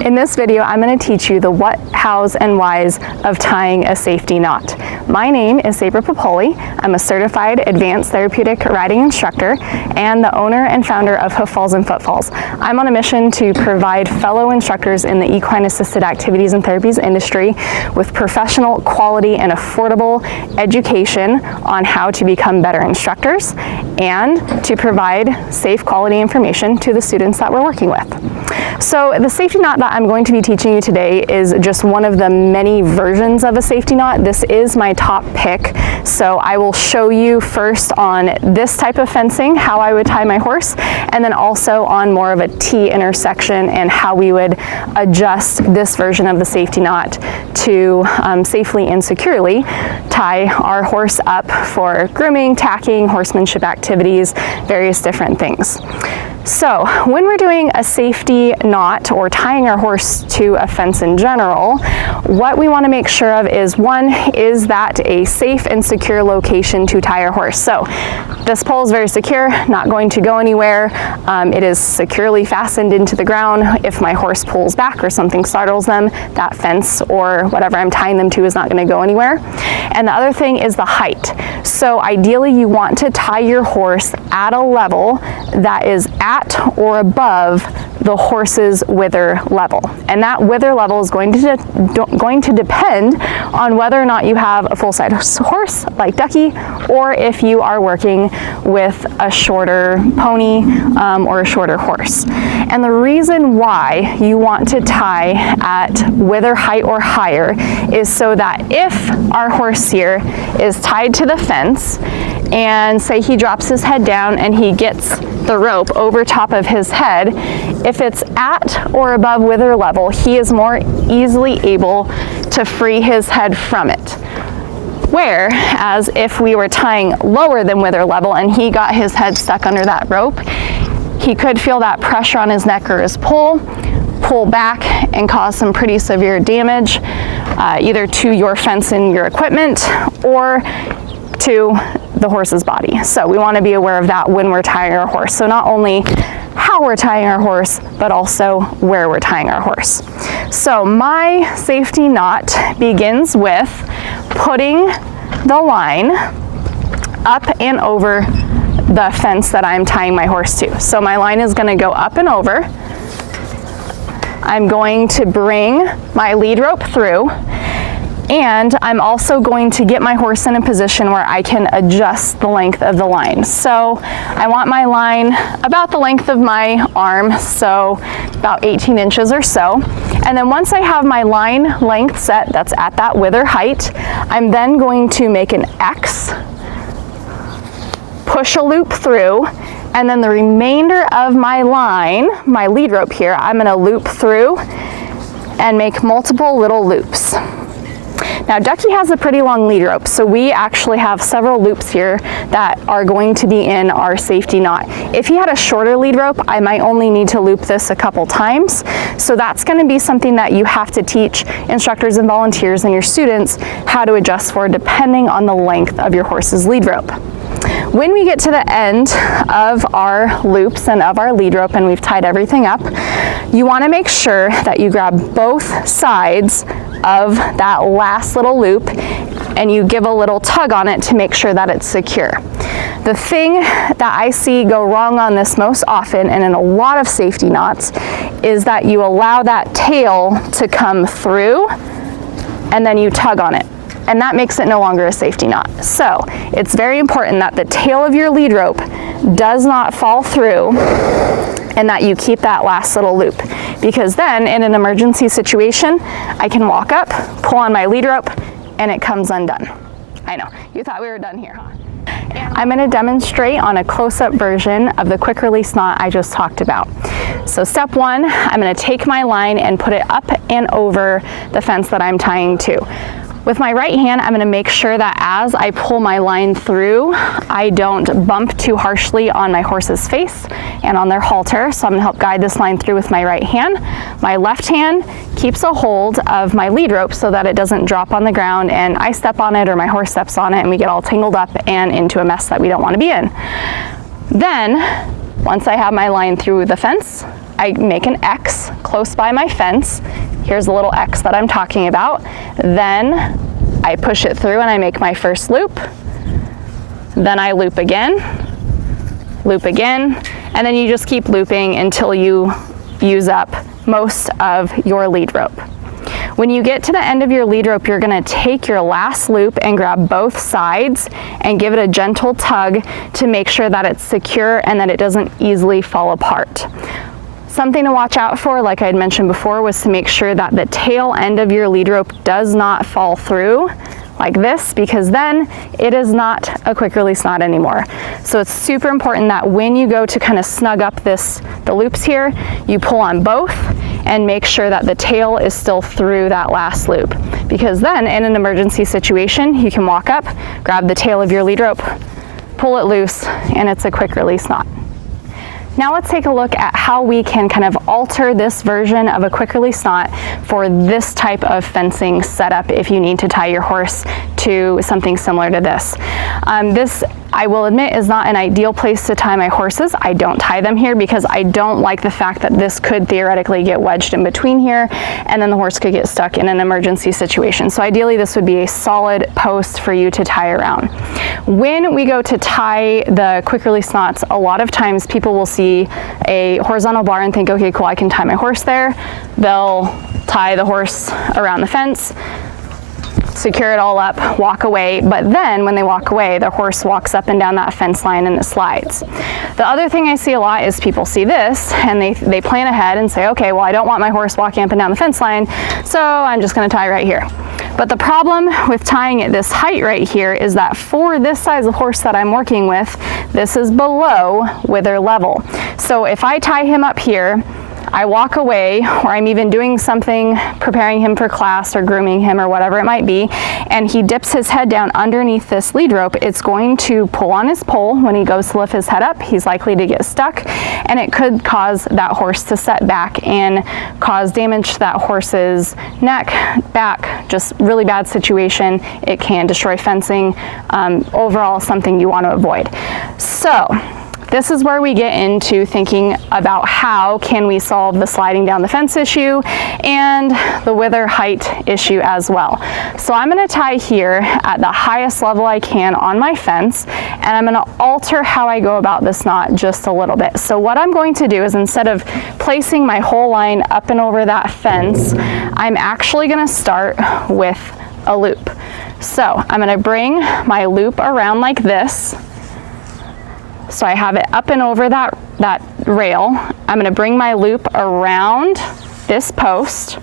In this video, I'm going to teach you the what, hows, and whys of tying a safety knot. My name is Saebra Pipoly. I'm a certified advanced therapeutic riding instructor and the owner and founder of Footfalls and Footfalls. I'm on a mission to provide fellow instructors in the equine assisted activities and therapies industry with professional, quality, and affordable education on how to become better instructors and to provide safe, quality information to the students that we're working with. So the safety knot that I'm going to be teaching you today is just one of the many versions of a safety knot. This is my top pick. So I will show you first on this type of fencing, how I would tie my horse, and then also on more of a T intersection and how we would adjust this version of the safety knot to safely and securely tie our horse up for grooming, tacking, horsemanship activities, various different things. So when we're doing a safety knot or tying our horse to a fence in general, what we want to make sure of is, one, is that a safe and secure location to tie our horse. So this pole is very secure, not going to go anywhere. It is securely fastened into the ground. If my horse pulls back or something startles them, that fence or whatever I'm tying them to is not going to go anywhere. And the other thing is the height. So ideally you want to tie your horse at a level that is at or above the horse's wither level. And that wither level is going to depend on whether or not you have a full-size horse like Ducky, or if you are working with a shorter pony or a shorter horse. And the reason why you want to tie at wither height or higher is so that if our horse here is tied to the fence and say he drops his head down and he gets the rope over top of his head, if it's at or above wither level, he is more easily able to free his head from it. Whereas if we were tying lower than wither level and he got his head stuck under that rope, he could feel that pressure on his neck or his pull back and cause some pretty severe damage, either to your fence and your equipment or to the horse's body. So we want to be aware of that when we're tying our horse. So not only how we're tying our horse, but also where we're tying our horse. So my safety knot begins with putting the line up and over the fence that I'm tying my horse to. So my line is going to go up and over. I'm going to bring my lead rope through, and I'm also going to get my horse in a position where I can adjust the length of the line. So I want my line about the length of my arm, so about 18 inches or so. And then once I have my line length set, that's at that wither height, I'm then going to make an X, push a loop through, and then the remainder of my line, my lead rope here, I'm going to loop through and make multiple little loops. Now Ducky has a pretty long lead rope, so we actually have several loops here that are going to be in our safety knot. If he had a shorter lead rope, I might only need to loop this a couple times. So that's going to be something that you have to teach instructors and volunteers and your students how to adjust for, depending on the length of your horse's lead rope. When we get to the end of our loops and of our lead rope and we've tied everything up, you want to make sure that you grab both sides of that last little loop and you give a little tug on it to make sure that it's secure. The thing that I see go wrong on this most often, and in a lot of safety knots, is that you allow that tail to come through and then you tug on it. And that makes it no longer a safety knot. So it's very important that the tail of your lead rope does not fall through and that you keep that last little loop. Because then in an emergency situation, I can walk up, pull on my lead rope, and it comes undone. I know, you thought we were done here, huh? I'm going to demonstrate on a close-up version of the quick release knot I just talked about. So step one, I'm going to take my line and put it up and over the fence that I'm tying to. With my right hand, I'm going to make sure that as I pull my line through, I don't bump too harshly on my horse's face and on their halter. So I'm going to help guide this line through with my right hand. My left hand keeps a hold of my lead rope so that it doesn't drop on the ground and I step on it or my horse steps on it and we get all tangled up and into a mess that we don't want to be in. Then, once I have my line through the fence, I make an X close by my fence. Here's the little X that I'm talking about. Then I push it through and I make my first loop. Then I loop again, and then you just keep looping until you use up most of your lead rope. When you get to the end of your lead rope, you're gonna take your last loop and grab both sides and give it a gentle tug to make sure that it's secure and that it doesn't easily fall apart. Something to watch out for, like I had mentioned before, was to make sure that the tail end of your lead rope does not fall through like this, because then it is not a quick release knot anymore. So it's super important that when you go to kind of snug up the loops here, you pull on both and make sure that the tail is still through that last loop. Because then in an emergency situation, you can walk up, grab the tail of your lead rope, pull it loose, and it's a quick release knot. Now let's take a look at how we can kind of alter this version of a quick release knot for this type of fencing setup if you need to tie your horse to something similar to this. This, I will admit, is not an ideal place to tie my horses. I don't tie them here because I don't like the fact that this could theoretically get wedged in between here and then the horse could get stuck in an emergency situation. So ideally this would be a solid post for you to tie around. When we go to tie the quick release knots, a lot of times people will see a horizontal bar and think, okay, cool, I can tie my horse there. They'll tie the horse around the fence, secure it all up, walk away, but then when they walk away, the horse walks up and down that fence line and it slides. The other thing I see a lot is people see this and they plan ahead and say, okay, well, I don't want my horse walking up and down the fence line, so I'm just gonna tie right here. But the problem with tying at this height right here is that for this size of horse that I'm working with, this is below wither level. So if I tie him up here, I walk away, or I'm even doing something, preparing him for class or grooming him or whatever it might be, and he dips his head down underneath this lead rope, it's going to pull on his pole. When he goes to lift his head up, he's likely to get stuck, and it could cause that horse to set back and cause damage to that horse's neck, back, just really bad situation. It can destroy fencing. Overall, something you want to avoid. So this is where we get into thinking about how can we solve the sliding down the fence issue and the wither height issue as well. So I'm going to tie here at the highest level I can on my fence, and I'm going to alter how I go about this knot just a little bit. So what I'm going to do is, instead of placing my whole line up and over that fence, I'm actually going to start with a loop. So I'm going to bring my loop around like this. So I have it up and over that rail. I'm going to bring my loop around this post,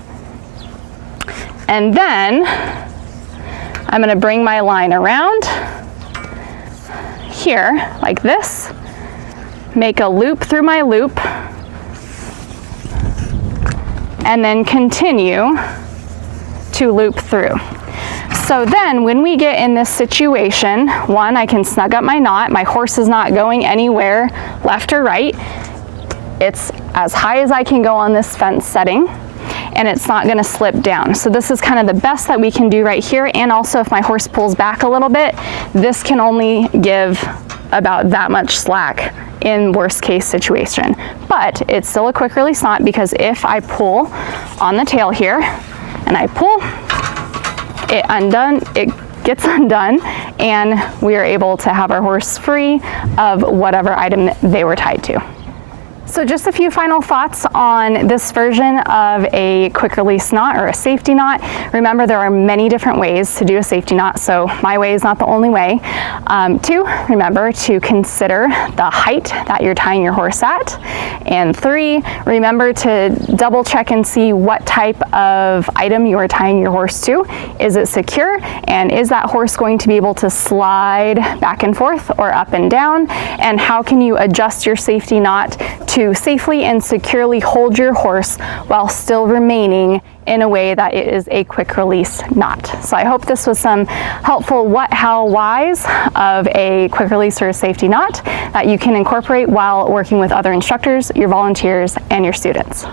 and then I'm going to bring my line around here like this, make a loop through my loop, and then continue to loop through. So then when we get in this situation, one, I can snug up my knot. My horse is not going anywhere left or right. It's as high as I can go on this fence setting, and it's not going to slip down. So this is kind of the best that we can do right here. And also, if my horse pulls back a little bit, this can only give about that much slack in worst case situation. But it's still a quick release knot, because if I pull on the tail here and I pull, it gets undone, and we are able to have our horse free of whatever item they were tied to. So just a few final thoughts on this version of a quick release knot or a safety knot. Remember, there are many different ways to do a safety knot, so my way is not the only way. Two, remember to consider the height that you're tying your horse at. And three, remember to double check and see what type of item you are tying your horse to. Is it secure? And is that horse going to be able to slide back and forth or up and down? And how can you adjust your safety knot to safely and securely hold your horse while still remaining in a way that it is a quick release knot. So I hope this was some helpful what, how, whys of a quick release or a safety knot that you can incorporate while working with other instructors, your volunteers, and your students.